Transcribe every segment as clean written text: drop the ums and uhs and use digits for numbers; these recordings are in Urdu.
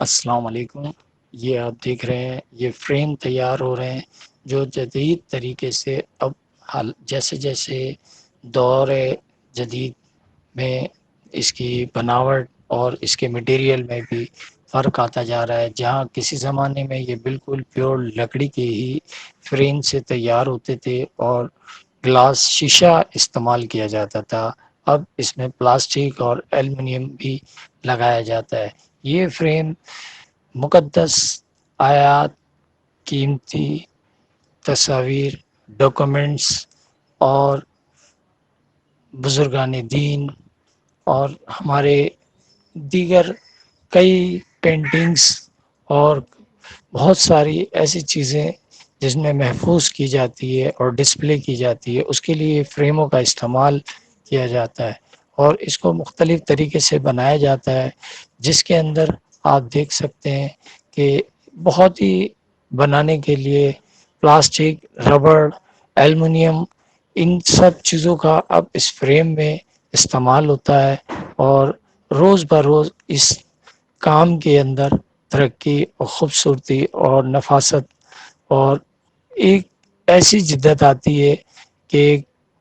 السلام علیکم۔ یہ آپ دیکھ رہے ہیں، یہ فریم تیار ہو رہے ہیں جو جدید طریقے سے اب جیسے جیسے دور جدید میں اس کی بناوٹ اور اس کے مٹیریل میں بھی فرق آتا جا رہا ہے۔ جہاں کسی زمانے میں یہ بالکل پیور لکڑی کے ہی فریم سے تیار ہوتے تھے اور گلاس شیشہ استعمال کیا جاتا تھا، اب اس میں پلاسٹک اور ایلومینیم بھی لگایا جاتا ہے۔ یہ فریم مقدس آیات، قیمتی تصاویر، ڈاکومنٹس اور بزرگان دین اور ہمارے دیگر کئی پینٹنگز اور بہت ساری ایسی چیزیں جس میں محفوظ کی جاتی ہے اور ڈسپلے کی جاتی ہے، اس کے لیے فریموں کا استعمال کیا جاتا ہے اور اس کو مختلف طریقے سے بنایا جاتا ہے، جس کے اندر آپ دیکھ سکتے ہیں کہ بہت ہی بنانے کے لیے پلاسٹک، ربڑ، ایلومینیم، ان سب چیزوں کا اب اس فریم میں استعمال ہوتا ہے اور روز بروز اس کام کے اندر ترقی اور خوبصورتی اور نفاست اور ایک ایسی جدت آتی ہے کہ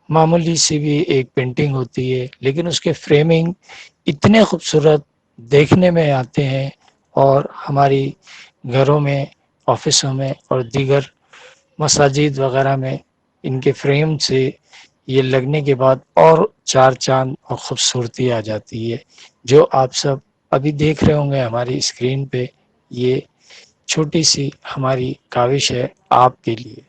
معمولی سی بھی ایک پینٹنگ ہوتی ہے لیکن اس کے فریمنگ اتنے خوبصورت دیکھنے میں آتے ہیں اور ہماری گھروں میں، آفسوں میں اور دیگر مساجد وغیرہ میں ان کے فریم سے یہ لگنے کے بعد اور چار چاند اور خوبصورتی آ جاتی ہے، جو آپ سب ابھی دیکھ رہے ہوں گے ہماری اسکرین پہ۔ یہ چھوٹی سی ہماری کاوش ہے آپ کے لیے۔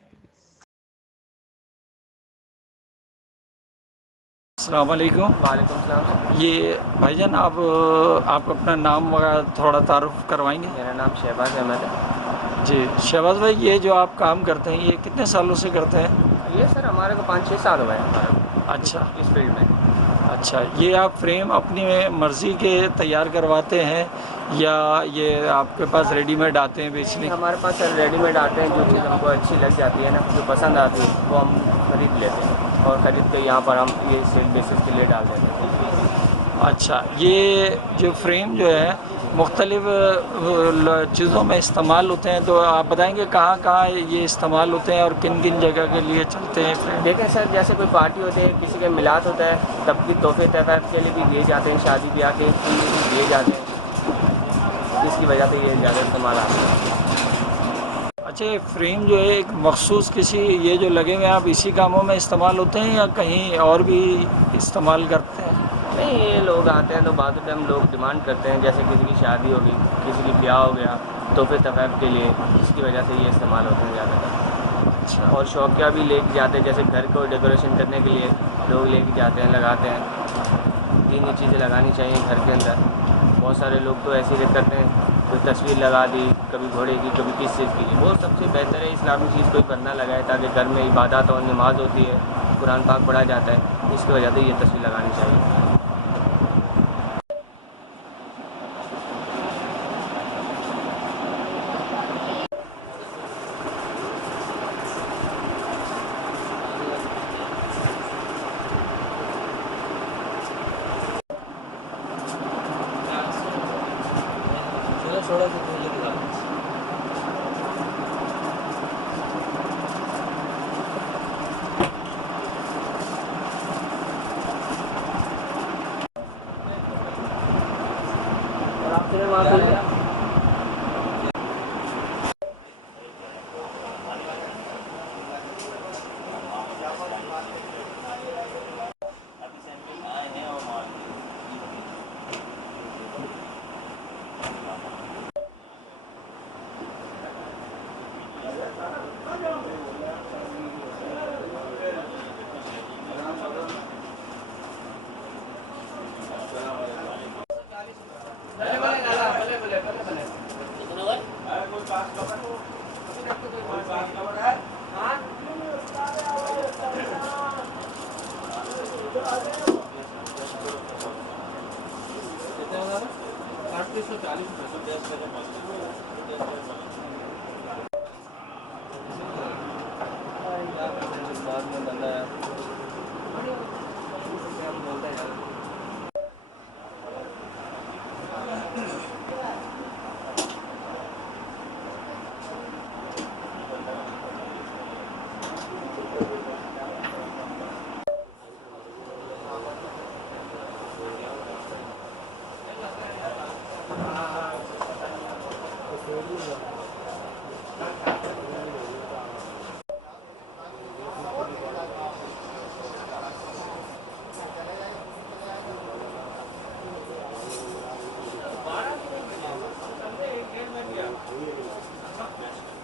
السلام علیکم۔ وعلیکم السلام۔ یہ بھائی جان آپ اپنا نام وغیرہ تھوڑا تعارف کروائیں گے؟ میرا نام شہباز احمد ہے۔ جی شہباز بھائی، یہ جو آپ کام کرتے ہیں یہ کتنے سالوں سے کرتے ہیں؟ یہ سر ہمارے کو 5-6 سال ہوئے ہیں ہمارے اچھا اس فیلڈ میں۔ اچھا، یہ آپ فریم اپنی مرضی کے تیار کرواتے ہیں یا یہ آپ کے پاس ریڈی میڈ آتے ہیں بیچنے؟ ہمارے پاس سر ریڈی میڈ آتے ہیں، جو چیز ہم کو اچھی لگ جاتی ہے نا، جو پسند آتی ہے وہ ہم خرید لیتے ہیں اور خرید کے یہاں پر ہم یہ سیل بیسس کے لیے ڈال دیتے ہیں۔ اچھا، یہ جو فریم جو ہے مختلف چیزوں میں استعمال ہوتے ہیں، تو آپ بتائیں گے کہاں کہاں یہ استعمال ہوتے ہیں اور کن کن جگہ کے لیے چلتے ہیں فریم؟ دیکھیں سر، جیسے کوئی پارٹی ہوتی ہے، کسی کا میلاد ہوتا ہے، تب بھی تحفے تحفات کے لیے بھی دیے جاتے ہیں، شادی بیاہ کے لیے بھی دیے جاتے ہیں، جس کی وجہ سے یہ زیادہ استعمال آتے ہیں۔ اچھا، یہ فریم جو ہے ایک مخصوص کسی یہ جو لگے ہوئے ہیں آپ اسی کاموں میں استعمال ہوتے ہیں یا کہیں اور بھی استعمال کرتے ہیں؟ نہیں، یہ لوگ آتے ہیں تو بعض ٹائم لوگ ڈیمانڈ کرتے ہیں، جیسے کسی کی شادی ہوگی، کسی کی بیاہ ہو گیا، تحفے تحفات کے لیے، اس کی وجہ سے یہ استعمال ہوتے ہیں زیادہ تر۔ اچھا اور شوقیہ بھی لے کے جاتے ہیں، جیسے گھر کو ڈیکوریشن کرنے کے لیے لوگ لے کے جاتے ہیں، لگاتے ہیں۔ دینی چیزیں لگانی چاہیے گھر کے اندر۔ بہت سارے لوگ تو ایسے ہی کرتے ہیں، کوئی تصویر لگا دی، کبھی گھوڑے کی، کبھی کس چیز کی۔ وہ سب سے بہتر ہے اسلامی چیز کوئی بندہ لگائے، تاکہ گھر میں عبادات اور نماز ہوتی ہے، قرآن پاک پڑھا جاتا ہے، اس کی وجہ سے یہ تصویر لگانی چاہیے۔